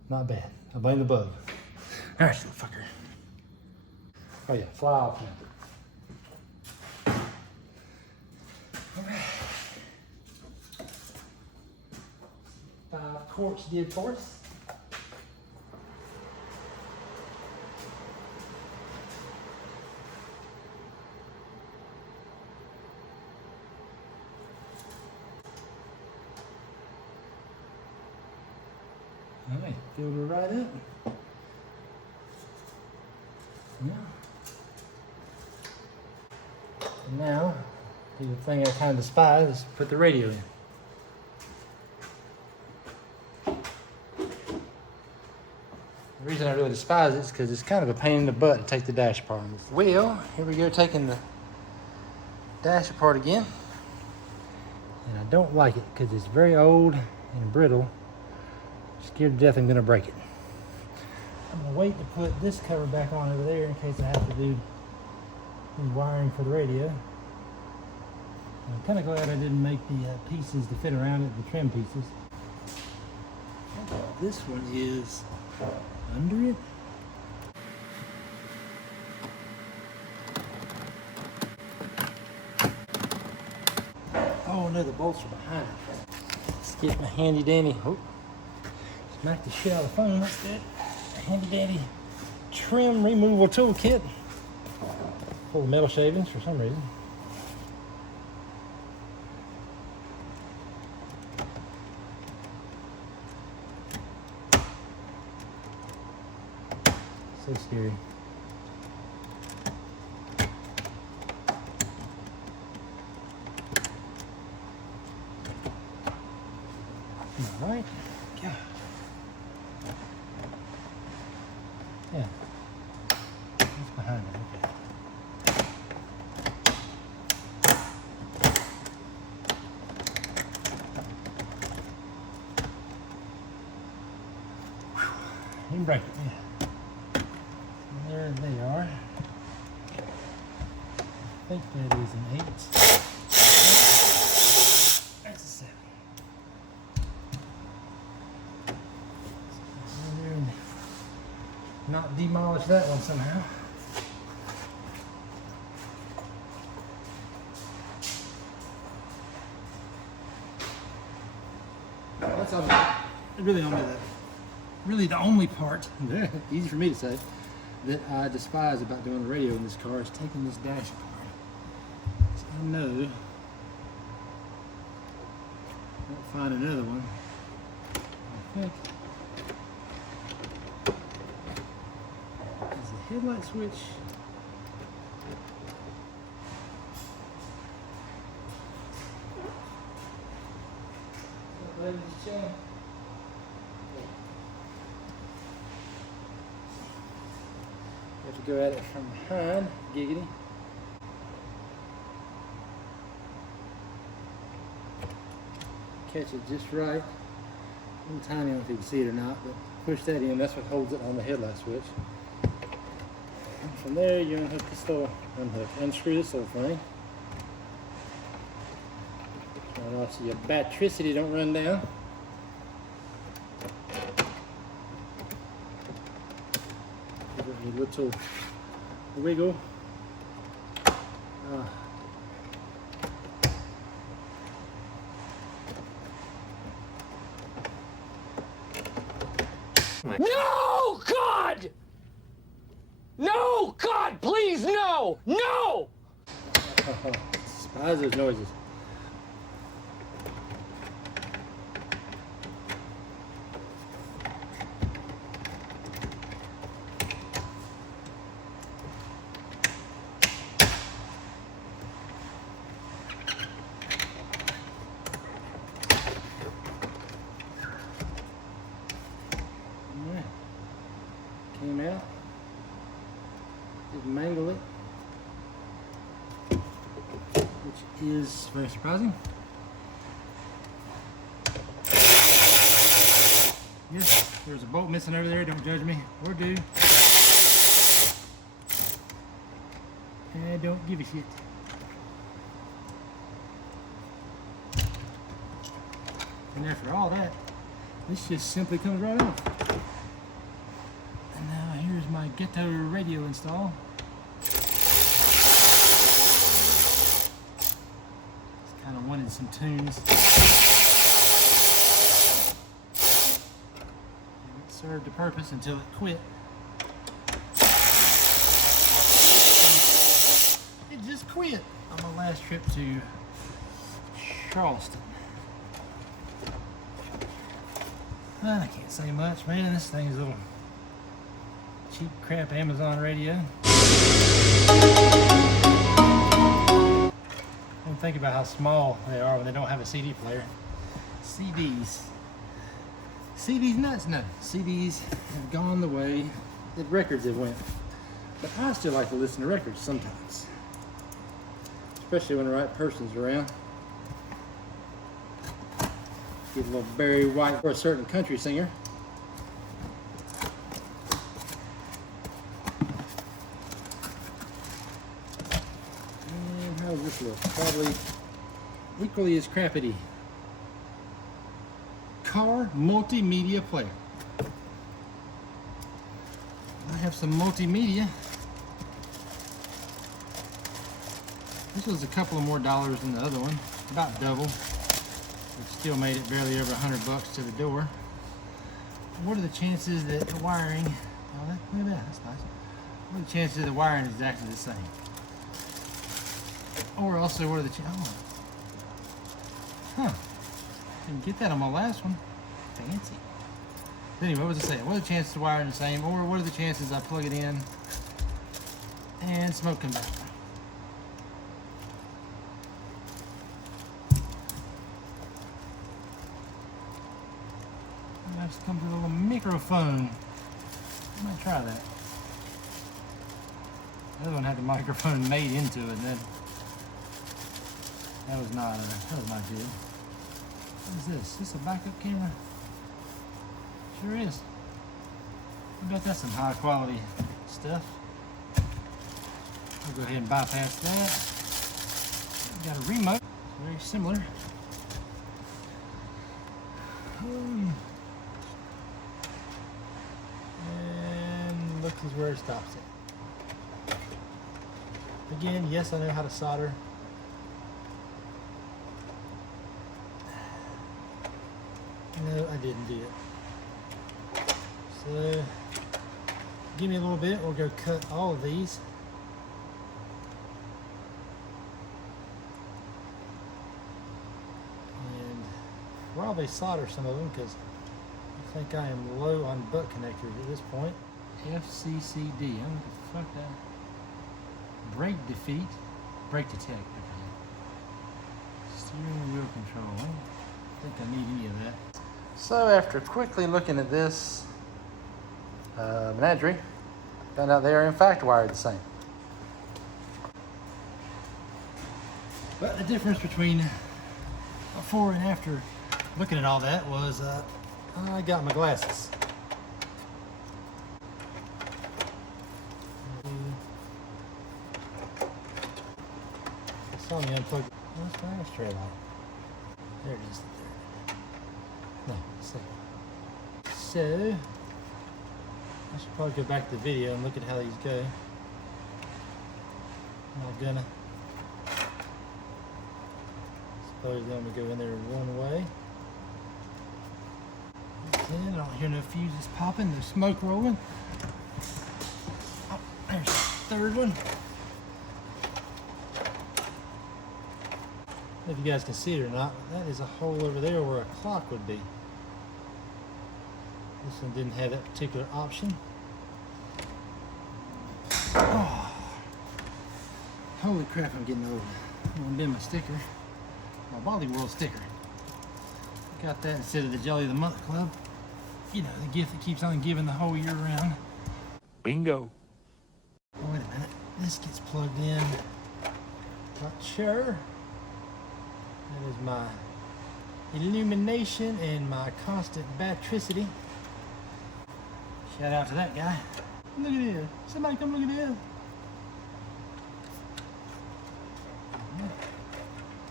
Not bad. I blame the bug. All right, fucker. Oh yeah, fly off now. All right. 5 quarts did for us. All right, filled her right up. Now, do the thing I kind of despise, is put the radio in. The reason I really despise it is because it's kind of a pain in the butt to take the dash apart. Well, here we go taking the dash apart again. And I don't like it because it's very old and brittle. Scared to death I'm going to break it. I'm going to wait to put this cover back on over there in case I have to do any wiring for the radio. I'm kind of glad I didn't make the pieces to fit around it, the trim pieces. This one is under it. Oh no, the bolts are behind it. Let's get my handy dandy. Oh, smack the shit out of the phone. That's good. Handy dandy trim removal toolkit. Full of metal shavings for some reason. So scary. All right. Yeah. Yeah. It's behind it. Okay. Didn't break it. Yeah. There they are. I think that is an 8. That's a 7. Not demolish that one somehow. That's really the only part, easy for me to say, that I despise about doing the radio in this car is taking this dash apart. So I know I won't find another one. I think is the headlight switch. Ladies and gentlemen. You have to go at it from behind, giggity. Catch it just right. A little tiny, I don't know if you can see it or not, but push that in, that's what holds it on the headlight switch. And from there, you unhook this little, unscrew this little thing. Turn it off so your batricity don't run down. Give it a little wiggle. No! No! God, please, no! No! Despise those noises. Alright. Came out. Didn't mangle it. Which is very surprising. Yes, there's a bolt missing over there. Don't judge me or do. I don't give a shit. And after all that, this just simply comes right off. And now here's my ghetto radio install. Kind of wanted some tunes. And it served a purpose until it quit. It just quit on my last trip to Charleston. I can't say much, man. This thing's a little cheap crap Amazon radio. And think about how small they are when they don't have a CD player. CDs nuts, no. CDs have gone the way that records have went. But I still like to listen to records sometimes. Especially when the right person's around. Get a little Barry White for a certain country singer. And how's this look? Probably equally as crappity. Car multimedia player. I have some multimedia. This was a couple of more dollars than the other one, about double. It still made it barely over $100 to the door. What are the chances that the wiring? Oh, look at that. That's nice. What are the chances that the wiring is exactly the same? Or also, what are the chances? Oh. Huh. Didn't get that on my last one. Fancy. But anyway, what was it saying? What are the chances the wiring is the same? Or what are the chances I plug it in and smoke comes out? This comes with a little microphone. I might try that. The other one had the microphone made into it, and that was not good. What is this? Is this a backup camera? Sure is. I bet that's some high quality stuff. I'll go ahead and bypass that. We got a remote. It's very similar. Look is where it stops it. Again, yes, I know how to solder. No, I didn't do it. So, give me a little bit, we'll go cut all of these. And probably solder some of them because I think I am low on butt connectors at this point. FCCD. I don't know what the fuck that. Brake defeat. Brake detect. Okay. Steering wheel control. I don't think I need any of that. So after quickly looking at this menagerie, found out they are in fact wired the same. But the difference between before and after looking at all that was I got my glasses. I saw me unplug. What's my ashtray light? There it is. No, second. So I should probably go back to the video and look at how these go. I'm not gonna. Suppose then we go in there one way. I don't hear no fuses popping, no smoke rolling. Oh, third one. I don't know if you guys can see it or not, but that is a hole over there where a clock would be. This one didn't have that particular option. Oh. Holy crap, I'm getting old. I'm gonna bend my sticker, my Body World sticker. Got that instead of the Jelly of the Month Club. You know, the gift that keeps on giving the whole year round. Bingo. Oh, wait a minute. This gets plugged in. Not sure. That is my illumination and my constant batricity. Shout out to that guy. Look at this. Somebody come look at this.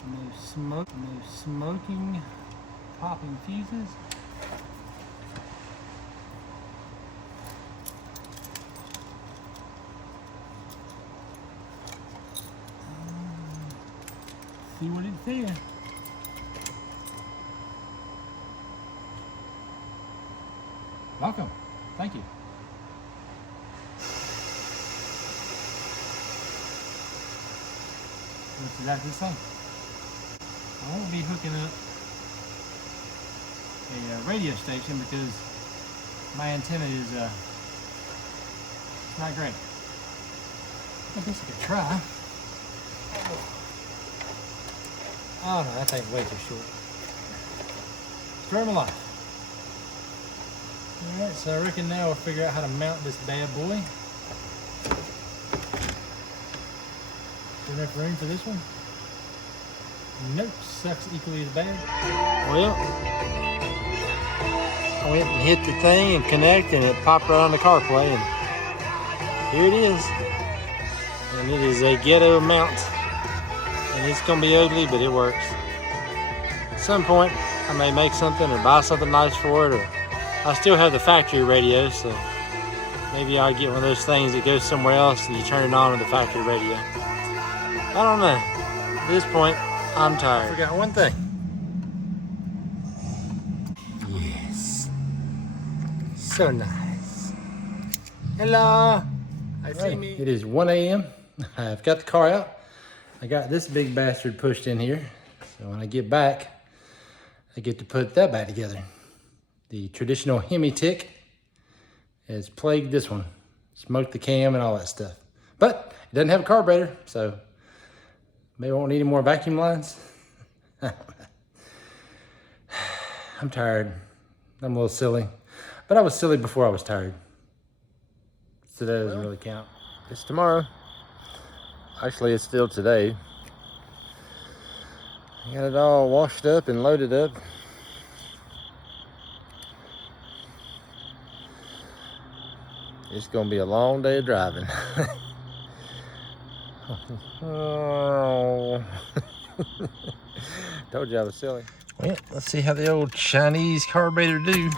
No smoke, no smoking, popping fuses. See what it says. Welcome. Thank you. Looks exactly the same. I won't be hooking up a radio station because my antenna is it's not great. I guess I could try. Oh no, that thing's way too short. Story of my life. Alright, so I reckon now we'll figure out how to mount this bad boy. Is there enough room for this one? Nope, sucks equally as bad. Well, I went and hit the thing and connect and it popped right on the CarPlay and here it is. And it is a ghetto mount. And it's gonna be ugly, but it works. At some point, I may make something or buy something nice for it, or I still have the factory radio, so maybe I'll get one of those things that goes somewhere else and you turn it on with the factory radio. I don't know. At this point, I'm tired. I forgot one thing. Yes. So nice. Hello. I see me. It is 1 a.m. I've got the car out. I got this big bastard pushed in here. So when I get back, I get to put that back together. The traditional Hemi tick has plagued this one. Smoked the cam and all that stuff. But it doesn't have a carburetor, so maybe I won't need any more vacuum lines. I'm tired. I'm a little silly. But I was silly before I was tired. So that doesn't really count. It's tomorrow. Actually, it's still today. I got it all washed up and loaded up. It's gonna be a long day of driving. Oh. Told you I was silly. Well, let's see how the old Chinese carburetor do.